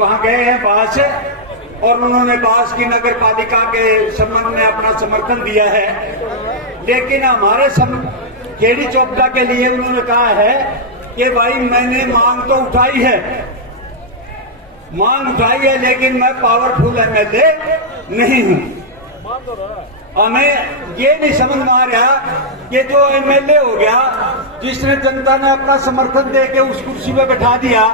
वहां गए हैं बास, और उन्होंने बास की नगर पालिका के संबंध में अपना समर्थन दिया है। लेकिन हमारे खेड़ी चोपड़ा के लिए उन्होंने कहा है कि भाई मैंने मांग तो उठाई है, लेकिन मैं पावरफुल एमएलए नहीं हूं। हमें ये नहीं समझ में आ रहा कि जो एमएलए हो गया, जिसने जनता ने अपना समर्थन दे के उस कुर्सी पे बैठा दिया,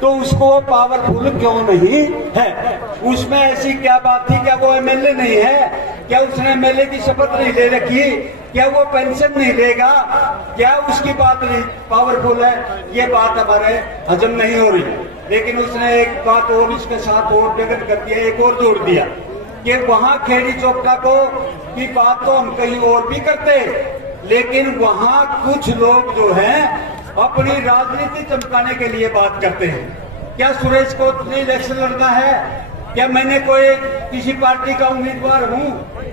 तो उसको पावरफुल क्यों नहीं है? उसमें ऐसी क्या बात थी? क्या वो एमएलए नहीं है? क्या उसने एमएलए की शपथ नहीं ले रखी? क्या वो पेंशन नहीं लेगा? क्या उसकी बात नहीं पावरफुल है? ये बात हमारे हजम नहीं हो रही। लेकिन उसने एक बात और इसके साथ और प्रकट कर दिया, एक और जोड़ दिया कि वहां खेड़ी चोपड़ा को की बात तो हम कहीं और भी करते, लेकिन वहां कुछ लोग जो हैं अपनी राजनीति चमकाने के लिए बात करते हैं। क्या सुरेश को इलेक्शन लड़ना है? क्या मैंने कोई किसी पार्टी का उम्मीदवार हूं?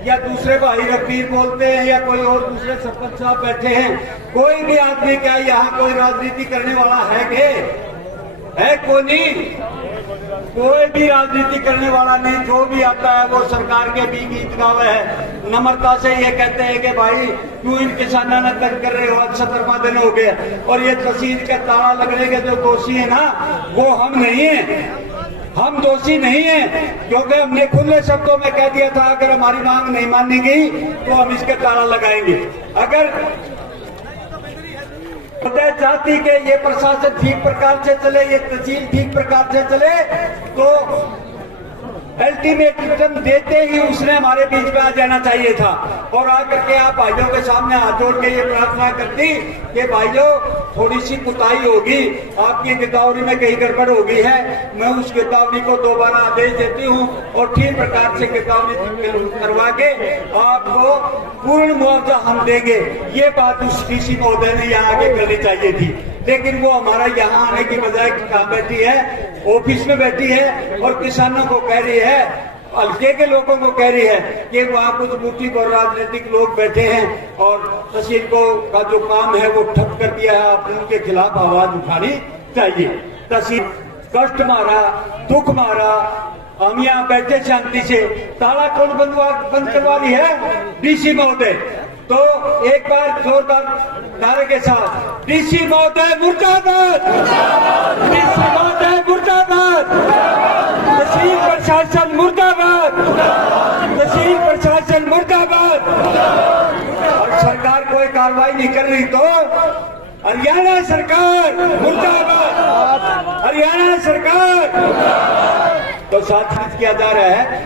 या दूसरे भाई रफीर बोलते हैं, या कोई और दूसरे सरपंच साहब बैठे हैं? कोई भी आदमी क्या यहाँ कोई राजनीति करने वाला है के? है कोई भी राजनीति करने वाला नहीं। जो भी आता है वो सरकार के भी गीत गावे है। नम्रता से ये कहते हैं कि भाई क्यों इन किसानों ने तंग कर रहे हो? 17वां दिन हो गया और ये तहसील के ताला लगने के जो दोषी है ना, वो हम नहीं है। हम दोषी नहीं है, क्योंकि हमने खुले शब्दों में कह दिया था अगर हमारी मांग नहीं मानी गई तो हम इसके ताला लगाएंगे। अगर जाति के ये प्रशासन ठीक प्रकार से चले, ये तहसील ठीक प्रकार से चले, तो अल्टीमेटम देते ही उसने हमारे बीच में आ जाना चाहिए था और आकर के आप भाइयों के सामने हाथ जोड़ के ये प्रार्थना करती कि भाइयों थोड़ी सी कुताही होगी, आपकी गिरदावरी में कहीं गड़बड़ हो गई है, मैं उस गिरदावरी को दोबारा आदेश देती हूँ और ठीक प्रकार से गिरदावरी करवा के आपको पूर्ण मुआवजा हम देंगे। ये बात उस डीसी महोदय ने यहाँ आगे करनी चाहिए थी, लेकिन वो हमारा यहाँ आने की बजाय कहाँ बैठी है? ऑफिस में बैठी है और किसानों को कह रही है, हल्के के लोगों को कह रही है कि वहाँ कुछ मुट्ठी पर राजनीतिक लोग बैठे हैं और तहसील को का जो काम है वो ठप कर दिया है, आपने उनके खिलाफ आवाज उठानी चाहिए। तहसील कष्ट मारा, दुख मारा, हम यहाँ बैठे शांति से, ताला कौन बंद करवा रही है? डीसी महोदय। तो एक बार जोरदार नारे के साथ डीसी महोदय मुर्दाबाद, डीसी महोदय मुर्दाबाद, तहसील प्रशासन मुर्दाबाद, तहसील प्रशासन मुर्दाबाद। और सरकार कोई कार्रवाई नहीं कर रही तो हरियाणा सरकार मुर्दाबाद, हरियाणा सरकार। तो साथ किया जा रहा है,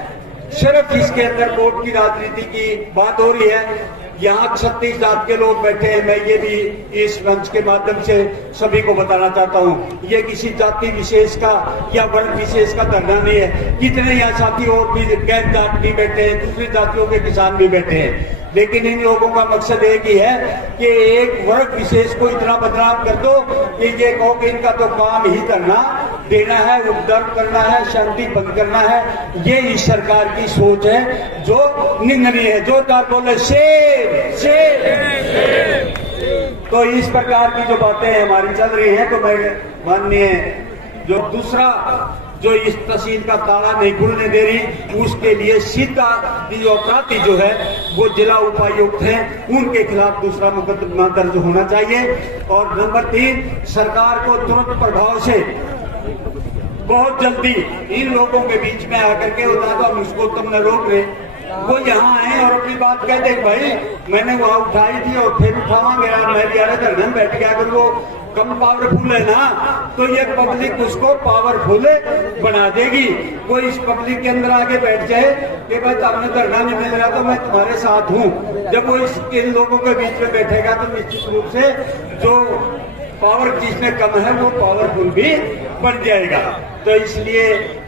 सिर्फ इसके अंदर वोट की राजनीति की बात हो रही है। यहाँ 36 जात के लोग बैठे हैं। मैं ये भी इस मंच के माध्यम से सभी को बताना चाहता हूँ, ये किसी जाति विशेष का या वर्ग विशेष का धरना नहीं है। कितने यहाँ साथी और भी गैर जात भी बैठे हैं, दूसरी जातियों के किसान भी बैठे हैं, लेकिन इन लोगों का मकसद एक ही है कि एक वर्ग विशेष को इतना बदनाम कर दो कि ये कहो कि इनका तो काम ही धरना देना है, उपद्रव करना है, शांति बंद करना है। ये इस सरकार की सोच है जो निंदनीय है। जोरदार बोले शेर शेर। तो इस प्रकार की जो बातें हमारी चल रही हैं, तो मैं माननीय जो दूसरा जो इस तहसील का ताला नहीं खुलने दे रही, उसके लिए सीधा जो अपराधी जो है वो जिला उपायुक्त हैं, उनके खिलाफ दूसरा मुकदमा दर्ज होना चाहिए। और नंबर 3, सरकार को तुरंत प्रभाव से बहुत जल्दी इन लोगों के बीच में आकर के हम उसको तुमने रोक रहे, वो यहाँ आए और अपनी बात कह दे भाई मैंने वहां उठाई थी और फिर उठावांगे, मैं धरने में बैठ गया। अगर वो कम पावरफुल है ना, तो ये पब्लिक उसको पावरफुल बना देगी। कोई इस पब्लिक के अंदर आके बैठ जाए कि भाई आपने धरना नहीं मिल रहा तो मैं तुम्हारे साथ हूँ, जब वो इन लोगों के बीच में बैठेगा तो निश्चित रूप से जो पावर जिसमें कम है वो पावरफुल भी बन जाएगा। तो इसलिए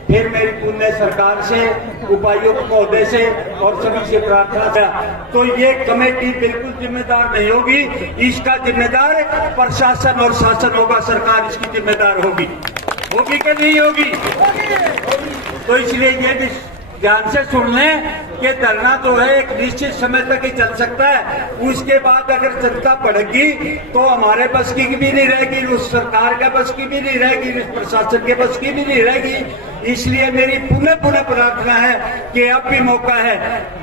फिर मेरी पुण्य सरकार से, उपायुक्त महोदय से और सभी से प्रार्थना है, तो ये कमेटी बिल्कुल जिम्मेदार नहीं होगी, इसका जिम्मेदार प्रशासन और शासन होगा, सरकार इसकी जिम्मेदार होगी कि नहीं होगी? तो इसलिए ये भी ध्यान से सुन लें कि धरना जो है एक निश्चित समय तक ही चल सकता है, उसके बाद अगर जनता भड़की तो हमारे बस की भी नहीं रहेगी, उस सरकार का बस की भी नहीं रहेगी, उस प्रशासन के बस की भी नहीं रहेगी। इसलिए मेरी पुनः पुनः प्रार्थना है कि अब भी मौका है,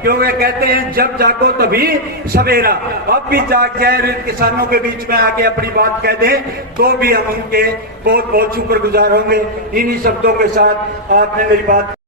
क्योंकि कहते हैं जब जागो तभी सवेरा। अब भी जाग जाए, किसानों के बीच में आके अपनी बात कह दें तो भी हम उनके बहुत बहुत शुक्रगुजार होंगे। इन्हीं शब्दों के साथ आपने मेरी बात